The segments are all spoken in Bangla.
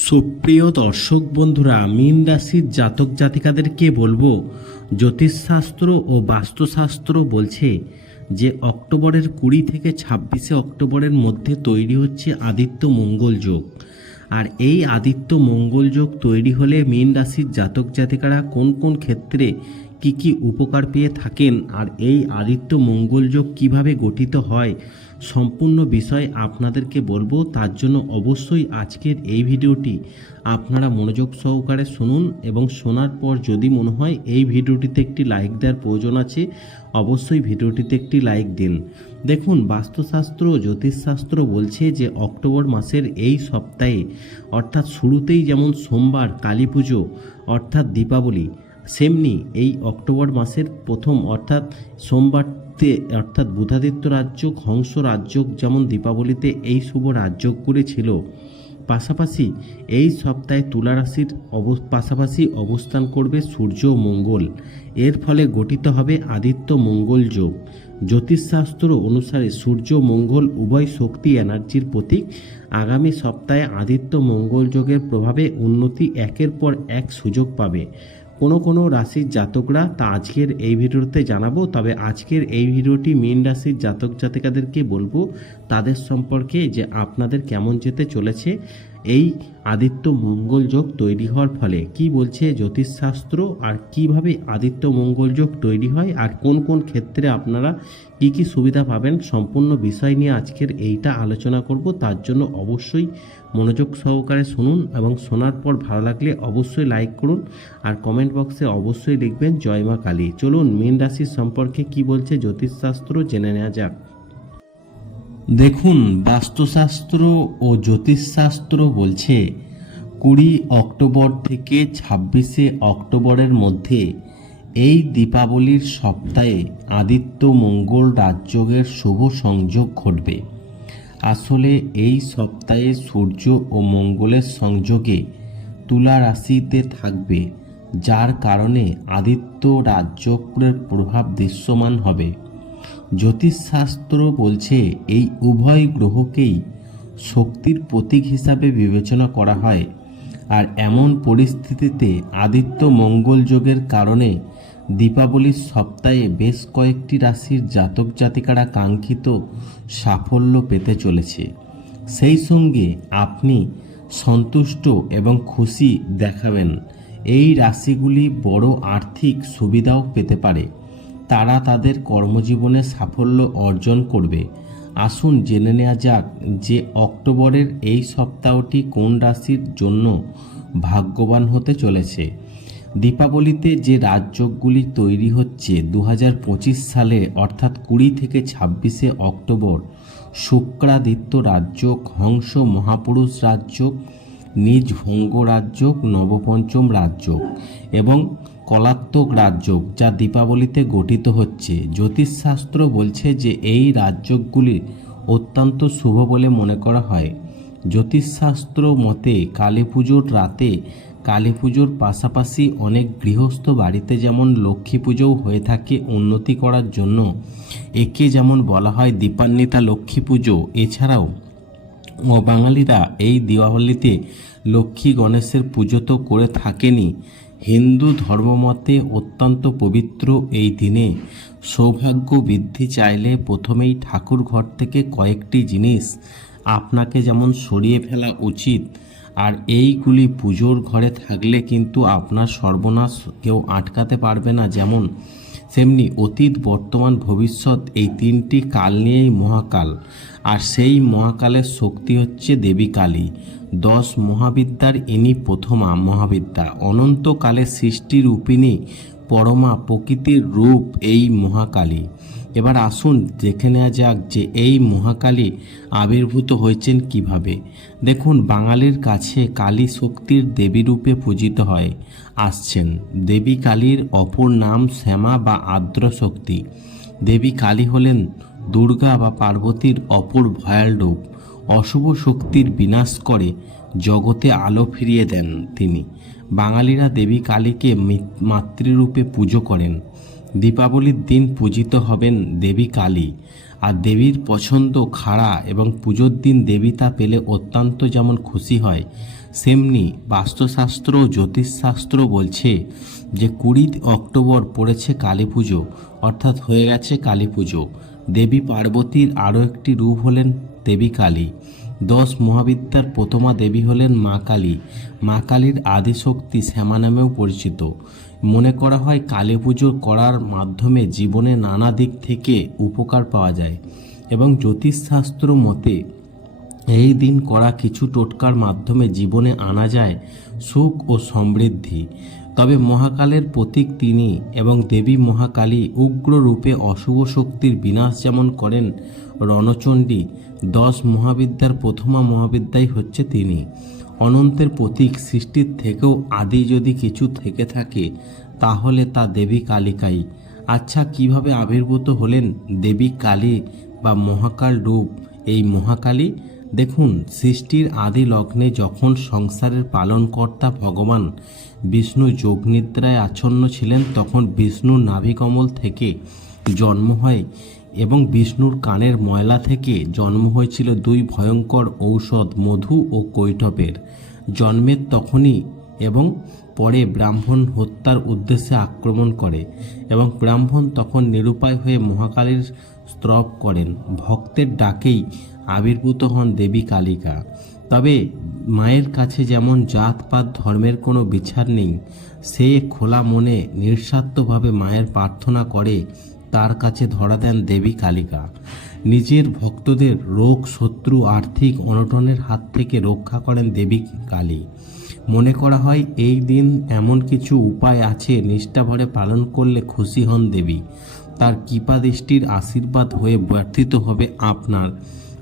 সুপ্রিয় দর্শক বন্ধুরা, মীন রাশির জাতক জাতিকাদেরকে বলব, জ্যোতিষশাস্ত্র ও বাস্তুশাস্ত্র বলছে যে অক্টোবরের কুড়ি থেকে ছাব্বিশে অক্টোবরের মধ্যে তৈরি হচ্ছে আদিত্য মঙ্গল যোগ। আর এই আদিত্য মঙ্গল যোগ তৈরি হলে মীন রাশির জাতক জাতিকারা কোন কোন ক্ষেত্রে কি কি উপকার পেয়ে থাকেন আর এই আদিত্য মঙ্গল যোগ কীভাবে গঠিত হয় সম্পূর্ণ বিষয় আপনাদেরকে বলব, তার জন্য অবশ্যই আজকের এই ভিডিওটি আপনারা মনোযোগ সহকারে শুনুন এবং শোনার পর যদি মনে হয় এই ভিডিওটিতে একটি লাইক দেওয়ার প্রয়োজন আছে, অবশ্যই ভিডিওটিতে একটি লাইক দিন। দেখুন, বাস্তুশাস্ত্র, জ্যোতিষশাস্ত্র বলছে যে অক্টোবর মাসের এই সপ্তাহে, অর্থাৎ শুরুতেই যেমন সোমবার কালী পুজো, অর্থাৎ দীপাবলি, সেমনি এই অক্টোবর মাসের প্রথম, অর্থাৎ সোমবারতে অর্থাৎ বুধাদিত্য রাজ্য হংস রাজ্য যেমন দীপাবলিতে এই শুভ রাজ্যগুলি ছিল পাশাপাশি এই সপ্তাহে তুলা রাশির পাশাপাশি অবস্থান করবে সূর্য মঙ্গল। এর ফলে গঠিত হবে আদিত্য মঙ্গল যোগ। জ্যোতিষশাস্ত্র অনুসারে সূর্য মঙ্গল উভয় শক্তি এনার্জির প্রতীক। আগামী সপ্তাহে আদিত্য মঙ্গল যোগের প্রভাবে উন্নতি একের পর এক সুযোগ পাবে। কোনো কোনো রাশির জাতকরা তা আজকের এই ভিডিওতে জানাব। তবে আজকের এই ভিডিওটি মীন রাশির জাতক জাতিকাদেরকে বলব তাদের সম্পর্কে যে আপনাদের কেমন যেতে চলেছে, এই আদিত্য মঙ্গল যোগ তৈরি হওয়ার ফলে কি বলছে জ্যোতিষশাস্ত্র আর কীভাবে আদিত্য মঙ্গল যোগ তৈরি হয় আর কোন কোন ক্ষেত্রে আপনারা কি কি সুবিধা পাবেন সম্পূর্ণ বিষয় নিয়ে আজকের এইটা আলোচনা করব। তার জন্য অবশ্যই মনোযোগ সহকারে শুনুন এবং শোনার পর ভালো লাগলে অবশ্যই লাইক করুন আর কমেন্ট বক্সে অবশ্যই লিখবেন, জয় মা কালী। চলুন, মীন রাশির সম্পর্কে কি বলছে জ্যোতিষশাস্ত্র জেনে নেওয়া যাক। দেখুন, বাস্তুশাস্ত্র ও জ্যোতিষশাস্ত্র বলছে, কুড়ি অক্টোবর থেকে ছাব্বিশে অক্টোবরের মধ্যে এই দীপাবলির সপ্তাহে আদিত্য মঙ্গল রাজযোগের শুভ সংযোগ ঘটবে। আসলে এই সপ্তাহে সূর্য ও মঙ্গলের সংযোগে তুলা রাশিতে থাকবে, যার কারণে আদিত্য রাজযোগের প্রভাব দৃশ্যমান হবে। জ্যোতিষশাস্ত্র বলছে এই উভয় গ্রহকেই শক্তির প্রতীক হিসাবে বিবেচনা করা হয়। আর এমন পরিস্থিতিতে আদিত্য মঙ্গল যোগের কারণে দীপাবলির সপ্তাহে বেশ কয়েকটি রাশির জাতক জাতিকারা কাঙ্ক্ষিত সাফল্য পেতে চলেছে। সেই সঙ্গে আপনি সন্তুষ্ট এবং খুশি দেখাবেন। এই রাশিগুলি বড় আর্থিক সুবিধাও পেতে পারে। তারা তাদের কর্মজীবনে সাফল্য অর্জন করবে। আসুন জেনে নেওয়া যাক যে অক্টোবরের এই সপ্তাহটি কোন রাশির জন্য ভাগ্যবান হতে চলেছে। দীপাবলিতে যে রাজযোগগুলি তৈরি হচ্ছে দু হাজার পঁচিশ সালে, অর্থাৎ কুড়ি থেকে ছাব্বিশে অক্টোবর, শুক্রাদিত্য রাজযোগ, হংস মহাপুরুষ রাজযোগ, নিজ ভঙ্গ রাজযোগ, নবপঞ্চম রাজযোগ এবং কলাত্মক রাজযোগ যা দীপাবলিতে গঠিত হচ্ছে। জ্যোতিষশাস্ত্র বলছে যে এই রাজযোগগুলি অত্যন্ত শুভ বলে মনে করা হয়। জ্যোতিষশাস্ত্র মতে কালী পুজোর রাতে কালী পুজোর পাশাপাশি অনেক গৃহস্থ বাড়িতে যেমন লক্ষ্মী পুজোও হয়ে থাকে উন্নতি করার জন্য। একে যেমন বলা হয় দীপান্বিতা লক্ষ্মী পুজো। এছাড়াও ও বাঙালিরা এই দীপাবলিতে লক্ষ্মী গণেশের পুজো তো করে থাকেনি হিন্দু ধর্মমতে অত্যন্ত পবিত্র এই দিনে। সৌভাগ্য বৃদ্ধি চাইলে প্রথমেই ঠাকুর ঘর থেকে কয়েকটি জিনিস আপনাকে যেমন সরিয়ে ফেলা উচিত, আর এইগুলি পুজোর ঘরে থাকলে কিন্তু আপনার সর্বনাশ কেউ আটকাতে পারবে না। যেমন তেমনি অতীত, বর্তমান, ভবিষ্যৎ এই তিনটি কাল নিয়েই মহাকাল। আর সেই মহাকালের শক্তি হচ্ছে দেবী কালী। দশ মহাবিদ্যার ইনি প্রথমা মহাবিদ্যা। অনন্তকালের সৃষ্টি রূপিণী পরমা প্রকৃতির রূপ এই মহাকালী। এবার আসুন দেখে নেওয়া যাক যে এই মহাকালী আবির্ভূত হয়েছেন কীভাবে। দেখুন, বাঙালির কাছে কালী শক্তির দেবী রূপে পূজিত হয়। আসছেন, দেবী কালীর অপর নাম শ্যামা বা আর্দ্র শক্তি। দেবী কালী হলেন দুর্গা বা পার্বতীর অপর ভয়াল রূপ। অশুভ শক্তির বিনাশ করে জগতে আলো ফিরিয়ে দেন তিনি। বাঙালিরা দেবী কালীকে মাতৃরূপে পুজো করেন। দীপাবলির দিন পূজিত হবেন দেবী কালী। আর দেবীর পছন্দ খাড়া এবং পুজোর দিন দেবী তা পেলে অত্যন্ত যেমন খুশি হয়, সেমনি বাস্তুশাস্ত্র জ্যোতিষশাস্ত্র বলছে যে কুড়ি অক্টোবর পড়েছে কালী পুজো, অর্থাৎ হয়ে গেছে কালী পুজো। দেবী পার্বতীর আরও একটি রূপ হলেন দেবী কালী। দশ মহাবিদ্যার প্রথমা দেবী হলেন মা কালী। মা কালীর আদিশক্তি শ্যামা নামেও পরিচিত। মনে করা হয় কালী পুজো করার মাধ্যমে জীবনে নানা দিক থেকে উপকার পাওয়া যায় এবং জ্যোতিষশাস্ত্র মতে এই দিন করা কিছু টোটকার মাধ্যমে জীবনে আনা যায় সুখ ও সমৃদ্ধি। তবে মহাকালের প্রতীক তিনি এবং দেবী মহাকালী উগ্র রূপে অশুভ শক্তির বিনাশ যেমন করেন রণচণ্ডী, দশ মহাবিদ্যার প্রথমা মহাবিদ্যাই হচ্ছে তিনি। অনন্তের প্রতীক সৃষ্টির থেকেও আদি যদি কিছু থেকে থাকে, তাহলে তা দেবী কালিকাই। আচ্ছা কীভাবে আবির্ভূত হলেন দেবী কালী বা মহাকাল রূপ এই মহাকালী? দেখুন, সৃষ্টির আদি লগ্নে যখন সংসারের পালনকর্তা ভগবান বিষ্ণু যোগনিদ্রায় আচ্ছন্ন ছিলেন, তখন বিষ্ণুর নাভিকমল থেকে জন্ম হয় এবং বিষ্ণুর কানের ময়লা থেকে জন্ম হয়েছিল দুই ভয়ঙ্কর ঔষধ, মধু ও কৈঠবের। জন্মের তখনই এবং পরে ব্রাহ্মণ হত্যার উদ্দেশ্যে আক্রমণ করে এবং ব্রাহ্মণ তখন নিরুপায় হয়ে মহাকালীর স্তব করেন। ভক্তের ডাকেই আবির্ভূত হন দেবী কালিকা। তবে মায়ের কাছে যেমন জাতপাত ধর্মের কোনো বিচার নেই, সে খোলা মনে নিঃস্বার্থভাবে মায়ের প্রার্থনা করে তার কাছে ধরা দেন দেবী কালিকা। নিজের ভক্তদের রোগ, শত্রু, আর্থিক অনটনের হাত থেকে রক্ষা করেন দেবী কালী। মনে করা হয়, এই দিন এমন কিছু উপায় আছে নিষ্ঠাভরে পালন করলে খুশি হন দেবী। তার কৃপা দৃষ্টির আশীর্বাদ হয়ে ব্যর্থিত হবে আপনার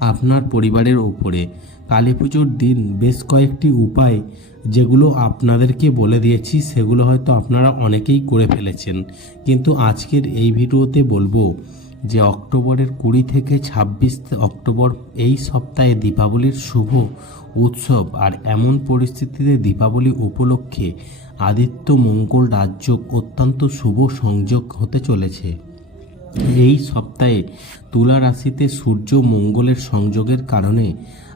আপনার পরিবারের ওপরে কালী পুজোর দিন বেশ কয়েকটি উপায় যেগুলো আপনাদেরকে বলে দিয়েছি, সেগুলো হয়তো আপনারা অনেকেই করে ফেলেছেন। কিন্তু আজকের এই ভিডিওতে বলব যে অক্টোবরের কুড়ি থেকে ছাব্বিশ অক্টোবর এই সপ্তাহে দীপাবলির শুভ উৎসব আর এমন পরিস্থিতিতে দীপাবলি উপলক্ষে আদিত্য মঙ্গল রাজ্য অত্যন্ত শুভ সংযোগ হতে চলেছে। এই সপ্তাহে তুলা রাশিতে সূর্য মঙ্গলের সংযোগের কারণে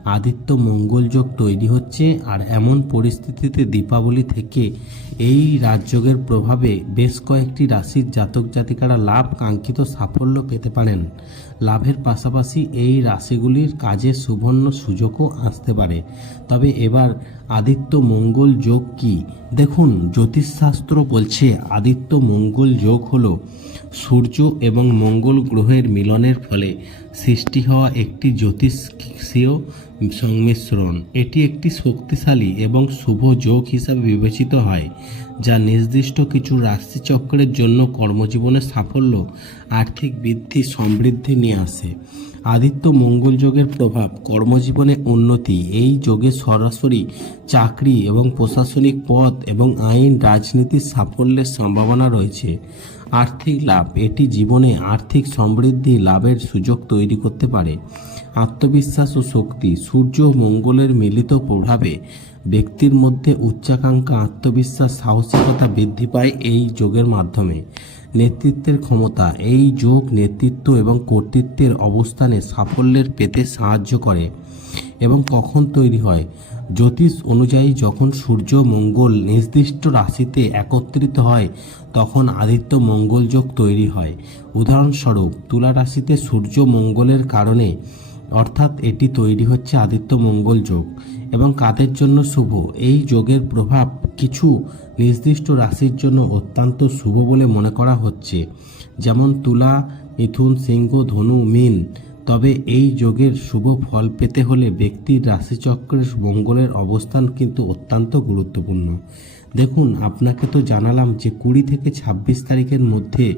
আদিত্য মঙ্গলযোগ তৈরি হচ্ছে আর এমন পরিস্থিতিতে দীপাবলি থেকে এই রাজযোগের প্রভাবে বেশ কয়েকটি রাশির জাতক জাতিকারা লাভ কাঙ্ক্ষিত সাফল্য পেতে পারেন। লাভের পাশাপাশি এই রাশিগুলির কাজে সুবর্ণ সুযোগও আসতে পারে। তবে এবার আদিত্য মঙ্গল যোগ কি? দেখুন, জ্যোতিষশাস্ত্র বলছে আদিত্য মঙ্গল যোগ হল সূর্য এবং মঙ্গল গ্রহের মিলনের ফলে সৃষ্টি হওয়া একটি জ্যোতিষীয় সংমিশ্রণ। এটি একটি শক্তিশালী এবং শুভ যোগ হিসাবে বিবেচিত হয়। যা নির্দিষ্ট কিছু রাশিচক্রের জন্য কর্মজীবনে সাফল্য, আর্থিক বৃদ্ধি, সমৃদ্ধি নিয়ে আসে। আদিত্য মঙ্গল যোগের প্রভাব, কর্মজীবনে উন্নতি, এই যোগে সরাসরি চাকরি এবং প্রশাসনিক পদ এবং আইন, রাজনীতির সাফল্যের সম্ভাবনা রয়েছে। আর্থিক লাভ, এটি জীবনে আর্থিক সমৃদ্ধি লাভের সুযোগ তৈরি করতে পারে। আত্মবিশ্বাস ও শক্তি সূর্য মঙ্গলের মিলিত প্রভাবে ব্যক্তির মধ্যে উচ্চাকাঙ্ক্ষা, আত্মবিশ্বাস, সাহসিকতা বৃদ্ধি পায় এই যোগের মাধ্যমে। নেতৃত্বের ক্ষমতা এই যোগ নেতৃত্ব এবং কর্তৃত্বের অবস্থানে সাফল্যের পেতে সাহায্য করে এবং কখন তৈরি হয়? জ্যোতিষ অনুযায়ী যখন সূর্য মঙ্গল নির্দিষ্ট রাশিতে একত্রিত হয়, তখন আদিত্য মঙ্গল যোগ তৈরি হয়। উদাহরণস্বরূপ, তুলা রাশিতে সূর্য মঙ্গলের কারণে অর্থাৎ এটি তৈরি হচ্ছে আদিত্য মঙ্গল যোগ এবং কাদের জন্য শুভ? এই যোগের প্রভাব কিছু নির্দিষ্ট রাশির জন্য অত্যন্ত শুভ বলে মনে করা হচ্ছে, যেমন তুলা, মিথুন, সিংহ, ধনু, মিন। তবে এই যোগের শুভ ফল পেতে হলে ব্যক্তির রাশিচক্রের মঙ্গলের অবস্থান কিন্তু অত্যন্ত গুরুত্বপূর্ণ। দেখুন, আপনাকে তো জানালাম যে কুড়ি থেকে ছাব্বিশ তারিখের মধ্যে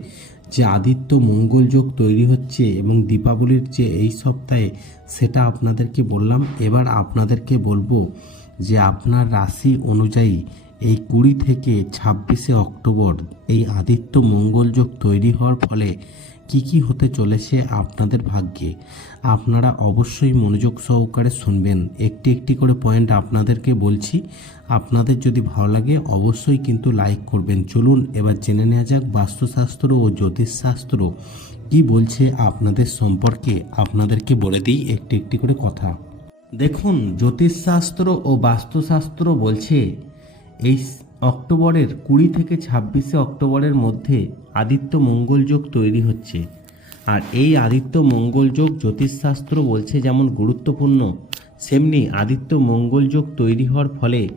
যে আদিত্য মঙ্গল যোগ তৈরি হচ্ছে এবং দীপাবলির যে এই সপ্তাহে, সেটা আপনাদেরকে বললাম। এবার আপনাদেরকে বলব যে আপনার রাশি অনুযায়ী এই কুড়ি থেকে ছাব্বিশে অক্টোবর এই আদিত্য মঙ্গল যোগ তৈরি হওয়ার ফলে কি কি হতে চলেছে আপনাদের ভাগ্যে? আপনারা অবশ্যই মনোযোগ সহকারে শুনবেন। একটি একটি করে পয়েন্ট আপনাদেরকে বলছি। আপনাদের যদি ভালো লাগে অবশ্যই কিন্তু লাইক করবেন। চলুন এবার জেনে নেওয়া যাক বাস্তুশাস্ত্র ও জ্যোতিষশাস্ত্র কি বলছে আপনাদের সম্পর্কে। আপনাদেরকে বলে দিই একটি একটি করে কথা। দেখুন, জ্যোতিষশাস্ত্র ও বাস্তুশাস্ত্র বলছে, এই অক্টোবরের কুড়ি থেকে ছাব্বিশে অক্টোবরের মধ্যে আদিত্য মঙ্গল যোগ তৈরি হচ্ছে। আর এই আদিত্য মঙ্গল যোগ জ্যোতিষশাস্ত্র বলছে যেমন গুরুত্বপূর্ণ, সেমনি আদিত্য মঙ্গল যোগ তৈরি হওয়ার ফলে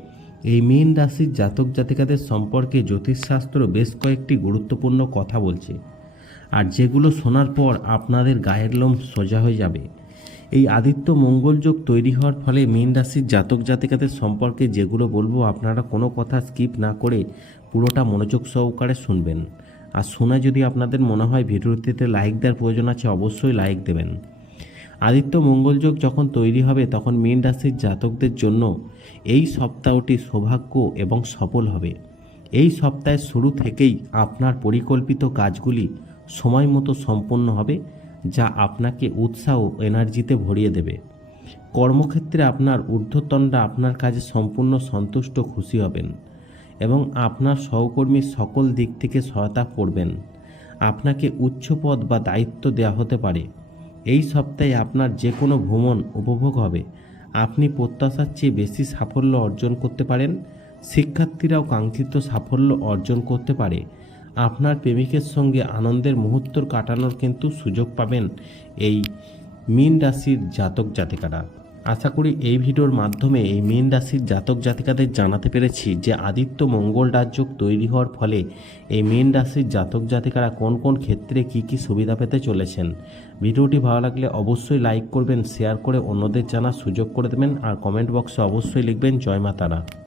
এই মীন রাশির জাতক জাতিকাদের সম্পর্কে জ্যোতিষশাস্ত্র বেশ কয়েকটি গুরুত্বপূর্ণ কথা বলছে। আর যেগুলো শোনার পর আপনাদের গায়ের লোম সোজা হয়ে যাবে। এই আদিত্য মঙ্গল যোগ তৈরি হওয়ার ফলে মীন রাশির জাতক জাতিকাদের সম্পর্কে যেগুলো বলব আপনারা কোনো কথা স্কিপ না করে পুরোটা মনোযোগ সহকারে শুনবেন। আর শোনা যদি আপনাদের মনে হয় ভিডিওটিতে লাইক দেওয়ার প্রয়োজন আছে অবশ্যই লাইক দেবেন। আদিত্য মঙ্গল যোগ যখন তৈরি হবে তখন মীন রাশির জাতকদের জন্য এই সপ্তাহটি সৌভাগ্য এবং সফল হবে। এই সপ্তাহের শুরু থেকেই আপনার পরিকল্পিত কাজগুলি সময় মতো সম্পন্ন হবে যা আপনাকে উৎসাহ এনার্জিতে ভরিয়ে দেবে। কর্মক্ষেত্রে আপনার ঊর্ধ্বতনরা আপনার কাজে সম্পূর্ণ সন্তুষ্ট খুশি হবেন এবং আপনার সহকর্মীর সকল দিক থেকে সহায়তা করবেন। আপনাকে উচ্চ পদ বা দায়িত্ব দেওয়া হতে পারে। এই সপ্তাহে আপনার যে কোনো ভ্রমণ উপভোগ হবে। আপনি প্রত্যাশার চেয়ে বেশি সাফল্য অর্জন করতে পারেন। শিক্ষার্থীরাও কাঙ্ক্ষিত সাফল্য অর্জন করতে পারে। আপনার প্রেমিকের সঙ্গে আনন্দের মুহূর্ত কাটানোর কিন্তু সুযোগ পাবেন এই মীন রাশির জাতক জাতিকারা। আশা করি এই ভিডিওর মাধ্যমে এই মীন রাশির জাতক জাতিকাদের জানাতে পেরেছি যে আদিত্য মঙ্গল রাজ্য তৈরি হওয়ার ফলে এই মীন রাশির জাতক জাতিকারা কোন কোন ক্ষেত্রে কি কি সুবিধা পেতে চলেছেন। ভিডিওটি ভালো লাগলে অবশ্যই লাইক করবেন, শেয়ার করে অন্যদের জানার সুযোগ করে দেবেন আর কমেন্ট বক্সে অবশ্যই লিখবেন, জয় মাতারা